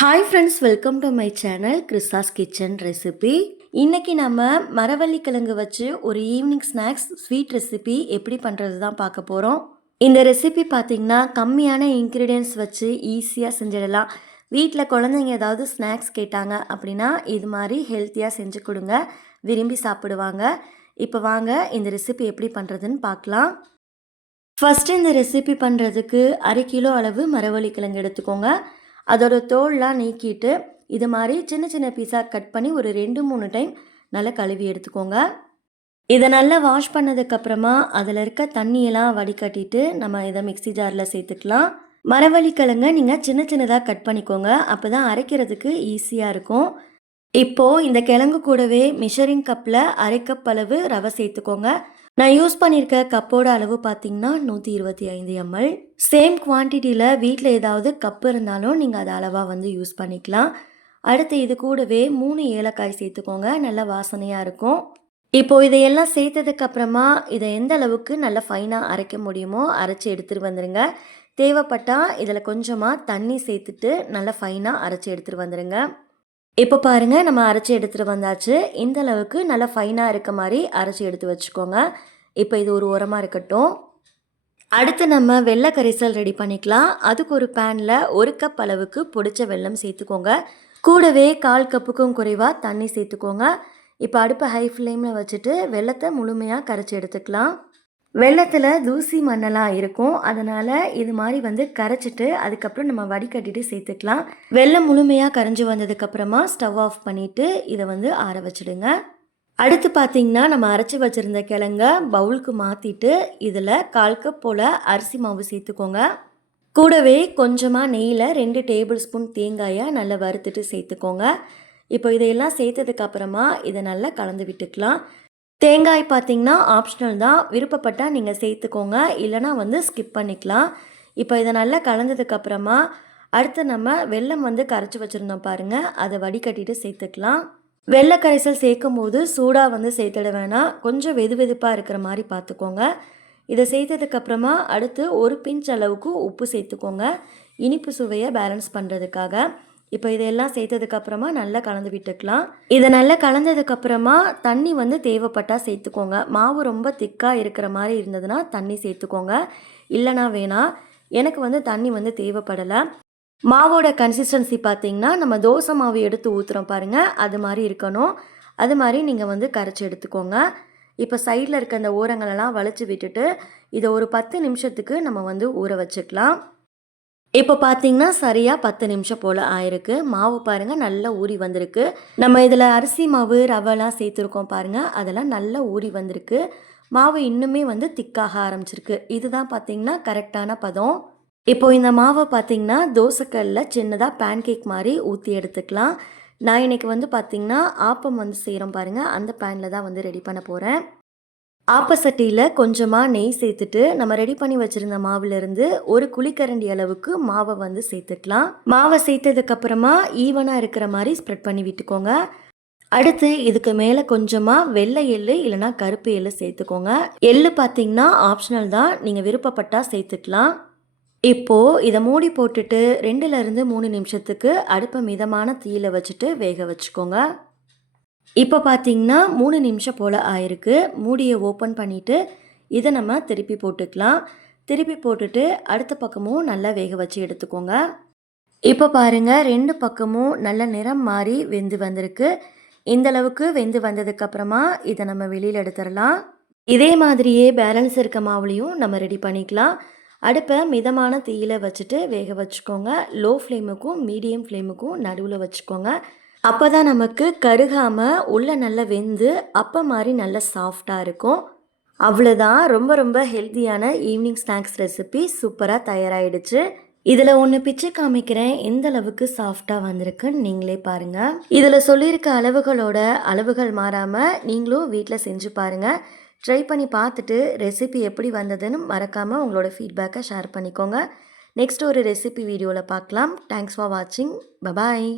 Hi friends welcome to my channel கிறிஸ்தாஸ் kitchen recipe இன்றைக்கி நம்ம மரவள்ளி கிழங்கு வச்சு ஒரு ஈவினிங் ஸ்நாக்ஸ் ஸ்வீட் ரெசிபி எப்படி பண்ணுறது தான் பார்க்க போகிறோம் இந்த ரெசிபி பார்த்திங்கன்னா கம்மியான இன்க்ரீடியன்ஸ் வச்சு ஈஸியாக செஞ்சிடலாம். வீட்டில் குழந்தைங்க ஏதாவது ஸ்நாக்ஸ் கேட்டாங்க அப்படின்னா இது மாதிரி ஹெல்த்தியாக செஞ்சு கொடுங்க. விரும்பி சாப்பிடுவாங்க. இப்போ வாங்க இந்த ரெசிபி எப்படி பண்ணுறதுன்னு பார்க்கலாம். ஃபஸ்ட்டு இந்த ரெசிபி பண்ணுறதுக்கு அரை கிலோ அளவு மரவள்ளி கிழங்கு எடுத்துக்கோங்க. அதோட தோல்லாம் நீக்கிட்டு இது மாதிரி சின்ன சின்ன பீஸாக கட் பண்ணி ஒரு ரெண்டு மூணு டைம் நல்லா கழுவி எடுத்துக்கோங்க. இதை நல்லா வாஷ் பண்ணதுக்கப்புறமா அதில் இருக்க தண்ணியெல்லாம் வடிகட்டிட்டு நம்ம இதை மிக்ஸி ஜாரில் சேர்த்துக்கலாம். மரவள்ளிக்கிழங்க நீங்கள் சின்ன சின்னதாக கட் பண்ணிக்கோங்க. அப்போ தான் அரைக்கிறதுக்கு ஈஸியாக இருக்கும். இப்போது இந்த கிழங்கு கூடவே மிஷரிங் கப்பில் அரை கப் அளவு ரவை சேர்த்துக்கோங்க. நான் யூஸ் பண்ணியிருக்க கப்போட அளவு பார்த்தீங்கன்னா நூற்றி இருபத்தி ஐந்து எம்எல் சேம் குவான்டிட்டியில் வீட்டில் ஏதாவது கப் இருந்தாலும் நீங்கள் அதை அளவாக வந்து யூஸ் பண்ணிக்கலாம். அடுத்து இது கூடவே மூணு ஏலக்காய் சேர்த்துக்கோங்க. நல்ல வாசனையாக இருக்கும். இப்போது இதையெல்லாம் சேர்த்ததுக்கு அப்புறமா இதை எந்த அளவுக்கு நல்லா ஃபைனாக அரைக்க முடியுமோ அரைச்சி எடுத்துகிட்டு வந்துடுங்க தேவைப்பட்டால் இதில் கொஞ்சமாக தண்ணி சேர்த்துட்டு நல்லா ஃபைனாக அரைச்சி எடுத்துகிட்டு வந்துடுங்க இப்போ பாருங்கள் நம்ம அரைச்சி எடுத்துகிட்டு வந்தாச்சு. இந்த அளவுக்கு நல்லா ஃபைனாக இருக்க மாதிரி அரைச்சி எடுத்து வச்சுக்கோங்க. இப்போ இது ஒரு உரமாக இருக்கட்டும். அடுத்து நம்ம வெள்ளை கரைசல் ரெடி பண்ணிக்கலாம். அதுக்கு ஒரு பேனில் ஒரு கப் அளவுக்கு பொடிச்ச வெல்லம் சேர்த்துக்கோங்க. கூடவே கால் கப்புக்கும் குறைவாக தண்ணி சேர்த்துக்கோங்க. இப்போ அடுப்பை ஹை ஃப்ளேமில் வச்சுட்டு வெள்ளத்தை முழுமையாக கரைச்சி எடுத்துக்கலாம். வெள்ளத்தில் தூசி மண்ணெல்லாம் இருக்கும். அதனால் இது மாதிரி வந்து கரைச்சிட்டு அதுக்கப்புறம் நம்ம வடிகட்டிட்டு சேர்த்துக்கலாம். வெள்ளம் முழுமையாக கரைஞ்சி வந்ததுக்கப்புறமா ஸ்டவ் ஆஃப் பண்ணிவிட்டு இதை வந்து ஆற வச்சுடுங்க. அடுத்து பார்த்திங்கன்னா நம்ம அரைச்சி வச்சுருந்த கிழங்க பவுலுக்கு மாற்றிட்டு இதில் கால் கப் போல் அரிசி மாவு சேர்த்துக்கோங்க. கூடவே கொஞ்சமாக நெய்யில் ரெண்டு டேபிள் ஸ்பூன் தேங்காயை நல்லா வறுத்துட்டு சேர்த்துக்கோங்க. இப்போ இதையெல்லாம் சேர்த்ததுக்கப்புறமா இதை நல்லா கலந்து விட்டுக்கலாம். தேங்காய் பார்த்திங்கன்னா ஆப்ஷனல் தான். விருப்பப்பட்டால் நீங்கள் சேர்த்துக்கோங்க. இல்லைனா வந்து ஸ்கிப் பண்ணிக்கலாம். இப்போ இதை நல்லா கலந்ததுக்கப்புறமா அடுத்து நம்ம வெள்ளம் வந்து கரைச்சி வச்சுருந்தோம் பாருங்கள் அதை வடிகட்டிட்டு சேர்த்துக்கலாம். வெள்ளை கரைசல் சேர்க்கும் போது சூடாக வந்து சேர்த்துட வேணாம். கொஞ்சம் வெது வெதுப்பாக இருக்கிற மாதிரி பார்த்துக்கோங்க. இதை சேர்த்ததுக்கப்புறமா அடுத்து ஒரு பிஞ்ச் அளவுக்கு உப்பு சேர்த்துக்கோங்க. இனிப்பு சுவையை பேலன்ஸ் பண்ணுறதுக்காக இப்போ இதெல்லாம் சேர்த்ததுக்கப்புறமா நல்லா கலந்து விட்டுக்கலாம். இதை நல்லா கலந்ததுக்கப்புறமா தண்ணி வந்து தேவைப்பட்டால் சேர்த்துக்கோங்க. மாவு ரொம்ப திக்காக இருக்கிற மாதிரி இருந்ததுன்னா தண்ணி சேர்த்துக்கோங்க. இல்லைனா வேணாம் எனக்கு வந்து தண்ணி வந்து தேவைப்படலை. மாவோட கன்சிஸ்டன்சி பார்த்திங்கன்னா நம்ம தோசை மாவு எடுத்து ஊற்றுறோம் பாருங்கள் அது மாதிரி இருக்கணும். அது மாதிரி நீங்கள் வந்து கரைச்சி எடுத்துக்கோங்க. இப்போ சைடில் இருக்க அந்த ஓரங்களெல்லாம் வளைச்சி விட்டுட்டு இதை ஒரு பத்து நிமிஷத்துக்கு நம்ம வந்து ஊற வச்சுக்கலாம். இப்போ பார்த்தீங்கன்னா சரியாக பத்து நிமிஷம் போல் ஆயிருக்கு. மாவு பாருங்கள் நல்லா ஊறி வந்திருக்கு. நம்ம இதில் அரிசி மாவு ரவெல்லாம் சேர்த்துருக்கோம் பாருங்கள் அதெல்லாம் நல்லா ஊறி வந்திருக்கு. மாவு இன்னுமே வந்து திக்காக ஆரம்பிச்சிருக்கு. இதுதான் பார்த்தீங்கன்னா கரெக்டான பதம். இப்போ இந்த மாவை பார்த்தீங்கன்னா தோசைக்கல்லில் சின்னதாக பேன் கேக் மாதிரி ஊற்றி எடுத்துக்கலாம். நான் இன்றைக்கி வந்து பார்த்திங்கன்னா ஆப்பம் வந்து செய்கிறோம் பாருங்கள் அந்த பேனில் தான் வந்து ரெடி பண்ண போகிறேன் ஆப்பசட்டியில் கொஞ்சமாக நெய் சேர்த்துட்டு நம்ம ரெடி பண்ணி வச்சுருந்த மாவுலேருந்து ஒரு குழிக்கரண்டி அளவுக்கு மாவை வந்து சேர்த்துக்கலாம். மாவை சேர்த்ததுக்கப்புறமா ஈவனாக இருக்கிற மாதிரி ஸ்ப்ரெட் பண்ணி விட்டுக்கோங்க. அடுத்து இதுக்கு மேலே கொஞ்சமாக வெள்ளை எள்ளு இல்லைனா கருப்பு எள்ளு சேர்த்துக்கோங்க. எள்ளு பார்த்தீங்கன்னா ஆப்ஷனல் தான். நீங்கள் விருப்பப்பட்டால் சேர்த்துக்கலாம். இப்போது இதை மூடி போட்டுட்டு ரெண்டுலேருந்து மூணு நிமிஷத்துக்கு அடுப்பை மிதமான தீயில் வச்சுட்டு வேக வச்சுக்கோங்க. இப்போ பார்த்தீங்கன்னா மூணு நிமிஷம் போல் ஆயிருக்கு. மூடியை ஓப்பன் பண்ணிவிட்டு இதை நம்ம திருப்பி போட்டுக்கலாம். திருப்பி போட்டுட்டு அடுத்த பக்கமும் நல்லா வேக வச்சு எடுத்துக்கோங்க. இப்போ பாருங்கள் ரெண்டு பக்கமும் நல்ல நிறம் மாறி வெந்து வந்திருக்கு. இந்தளவுக்கு வெந்து வந்ததுக்கப்புறமா இதை நம்ம வெளியில் எடுத்துடலாம். இதே மாதிரியே பேலன்ஸ் இருக்க மாவுலையும் நம்ம ரெடி பண்ணிக்கலாம். அடுப்பை மிதமான தீயில் வச்சுட்டு வேக வச்சுக்கோங்க. லோ ஃப்ளேமுக்கும் மீடியம் ஃப்ளேமுக்கும் நடுவில் வச்சுக்கோங்க. அப்போ தான் நமக்கு கருகாமல் உள்ளே நல்லா வெந்து அப்போ மாதிரி நல்லா சாஃப்டாக இருக்கும். அவ்வளோதான் ரொம்ப ரொம்ப ஹெல்த்தியான ஈவினிங் ஸ்நாக்ஸ் ரெசிபி சூப்பராக தயாராகிடுச்சு இதில் ஒன்று பிச்சு காமிக்கிறேன். எந்த அளவுக்கு சாஃப்டாக வந்திருக்குன்னு நீங்களே பாருங்கள் இதில் சொல்லியிருக்க அளவுகளோட அளவுகள் மாறாமல் நீங்களும் வீட்டில் செஞ்சு பாருங்கள் ட்ரை பண்ணி பார்த்துட்டு ரெசிபி எப்படி வந்ததுன்னு மறக்காமல் உங்களோட ஃபீட்பேக்கை ஷேர் பண்ணிக்கோங்க. நெக்ஸ்ட் ஒரு ரெசிபி வீடியோவில் பார்க்கலாம். தேங்க்ஸ் ஃபார் வாட்சிங் பபாய்